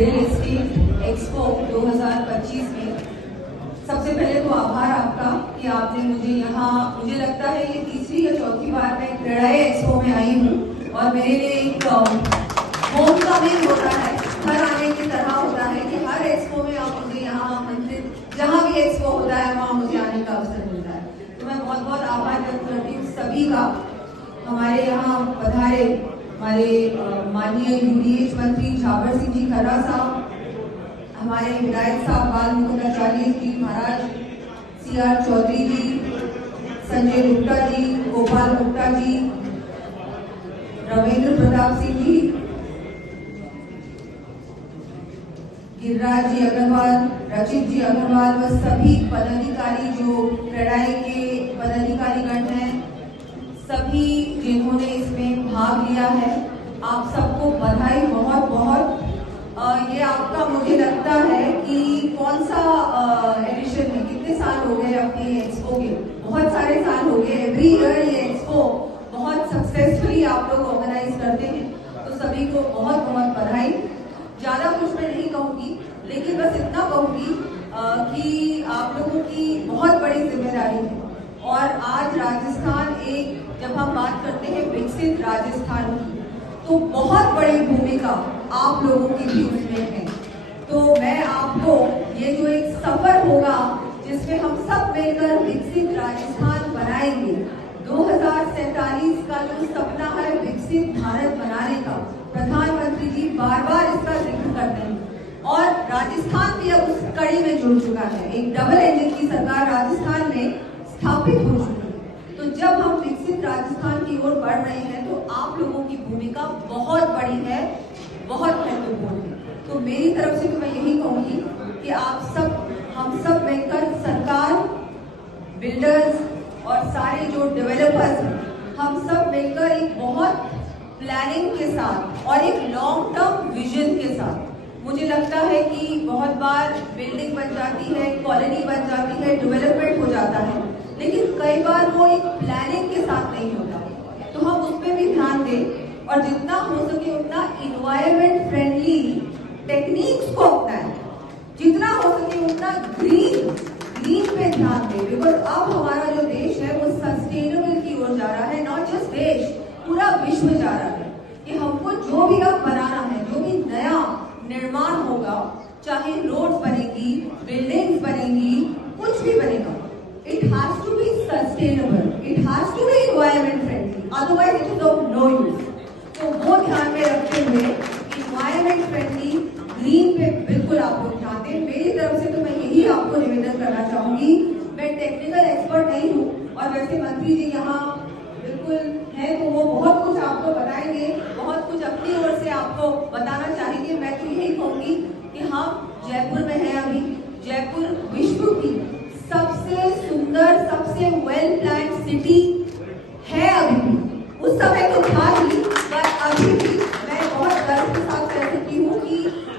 Real estate expo 2025 में सबसे पहले तो आभार आपका कि आपने मुझे लगता है ये तीसरी या चौथी बार मैं क्रेडाई एक्सपो में आई हूँ और मेरे लिए एक होम कमिंग होता है, घर आने की तरह होता है कि हर एक्सपो में आप मुझे यहाँ आमंत्रित, जहाँ भी एक्सपो होता है वहाँ मुझे आने का अवसर मिलता है। तो मैं बहुत बहुत आभार व्यक्त करती हूँ सभी का, हमारे यहाँ पधारे हमारे माननीय यूडीएच मंत्री झावर सिंह जी खर्रा साहब, हमारे विधायक साहब बाल मुकुंदाचार्य जी महाराज, सीआर चौधरी जी, संजय गुप्ता जी, गोपाल गुप्ता जी, रविंद्र प्रताप सिंह जी, गिरिराज जी अग्रवाल, रचित जी अग्रवाल व सभी पदाधिकारी जो क्रेडाई के पदाधिकारीगण हैं, सभी जिन्होंने इसमें भाग लिया है, आप सबको बधाई बहुत बहुत। ये आपका मुझे लगता है कि कौन सा एडिशन है, कितने साल हो गए अपने एक्सपो के, बहुत सारे साल हो गए। एवरी ईयर ये एक्सपो बहुत सक्सेसफुली आप लोग ऑर्गेनाइज करते हैं, तो सभी को बहुत बहुत बधाई। ज्यादा कुछ मैं नहीं कहूंगी, लेकिन बस इतना कहूंगी कि आप लोगों की बहुत बड़ी जिम्मेदारी है और आज राजस्थान जब हम बात करते हैं विकसित राजस्थान की, तो बहुत बड़ी भूमिका आप लोगों की भी उसमें है। तो मैं आपको ये जो एक सफर होगा जिसमें हम सब मिलकर विकसित राजस्थान बनाएंगे, 2047 का जो सपना है विकसित भारत बनाने का, प्रधानमंत्री जी बार बार इसका जिक्र करते हैं और राजस्थान भी अब उस कड़ी में जुड़ चुका है। एक डबल इंजन की सरकार राजस्थान में स्थापित हो चुकी है। तो जब हम विकसित राजस्थान की ओर बढ़ रहे हैं तो आप लोगों की भूमिका बहुत बड़ी है, बहुत महत्वपूर्ण है। तो मेरी तरफ से तो मैं यही कहूंगी कि हम सब मिलकर सरकार, बिल्डर्स और सारे जो डेवलपर्स हैं, हम सब मिलकर एक बहुत प्लानिंग के साथ और एक लॉन्ग टर्म विजन के साथ, मुझे लगता है कि बहुत बार बिल्डिंग बन जाती है, कॉलोनी बन जाती है, डेवलपमेंट हो जाता है, लेकिन कई बार वो एक प्लानिंग के साथ नहीं होता। तो हम उस पर भी ध्यान दें और जितना हो सके उतना इन्वायरमेंट फ्रेंडली टेक्निक्स को अपनाएं, जितना हो सके उतना ग्रीन पे ध्यान दें। बिकॉज अब हमारा जो देश है वो सस्टेनेबल की ओर जा रहा है, नॉट जस्ट देश, पूरा विश्व जा रहा है कि हमको जो भी अब बनाना है, जो भी नया निर्माण होगा, चाहे रोड बनेगी, बिल्डिंग्स बनेगी, कुछ भी बनेगा, it has to be sustainable, it has to be environment friendly, otherwise it is of no use. तो वो ध्यान में रखते हुए एनवायरमेंट फ्रेंडली ग्रीन पे बिल्कुल आप लोग ध्यान दें। मेरी तरफ से तो मैं यही आपको निवेदन करना चाहूंगी। मैं टेक्निकल एक्सपर्ट नहीं हूँ और वैसे मंत्री जी यहाँ बिल्कुल है, तो वो बहुत कुछ आपको बताएंगे, बहुत कुछ अपनी ओर से आपको बताना चाहेंगे। मैं तो यही कहूंगी कि हम जयपुर में हैं अभी, जयपुर विश्व की सबसे सुंदर, सबसे वेल प्लान्ड सिटी है अभी भी, उस समय तो था ही, पर अभी भी मैं बहुत गर्व के साथ कह सकती हूँ कि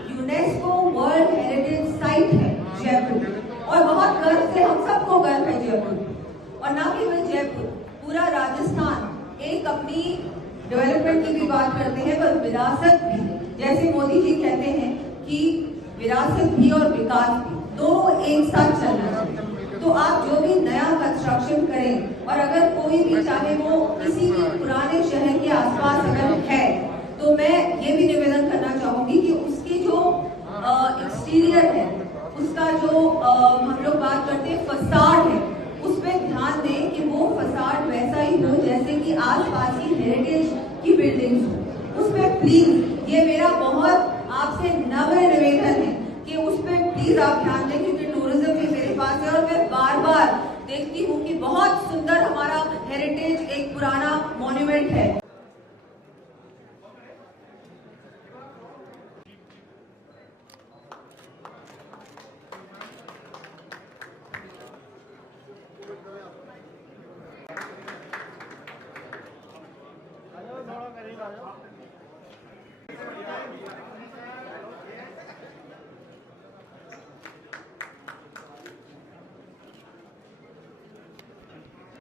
यूनेस्को वर्ल्ड हेरिटेज साइट है जयपुर, और बहुत गर्व से हम सबको गर्व है जयपुर। और ना केवल जयपुर, पूरा राजस्थान एक अपनी डेवलपमेंट की भी बात करते हैं, पर विरासत भी, जैसे मोदी जी कहते हैं कि विरासत भी और विकास भी दोनों एक साथ चलना चाहिए। तो आप जो भी नया कंस्ट्रक्शन करें, और अगर कोई भी चाहे वो किसी भी पुराने शहर के आसपास अगर है, तो मैं ये भी निवेदन करना चाहूंगी कि उसकी जो एक्सटीरियर है, उसका जो हम लोग बात करते हैं फसाड है, उस पर ध्यान दें कि वो फसाड वैसा ही हो जैसे कि आसपास की हेरिटेज की बिल्डिंग्स हो। उस पर प्लीज, ये मेरा बहुत आपसे नम्र निवेदन है कि उस पर प्लीज आप ध्यान दें, क्योंकि टूरिज्म भी मेरे पास है और मैं बार बार देखती हूँ कि बहुत सुंदर हमारा हेरिटेज एक पुराना मॉन्यूमेंट है। थोड़ा करीब आ जाओ।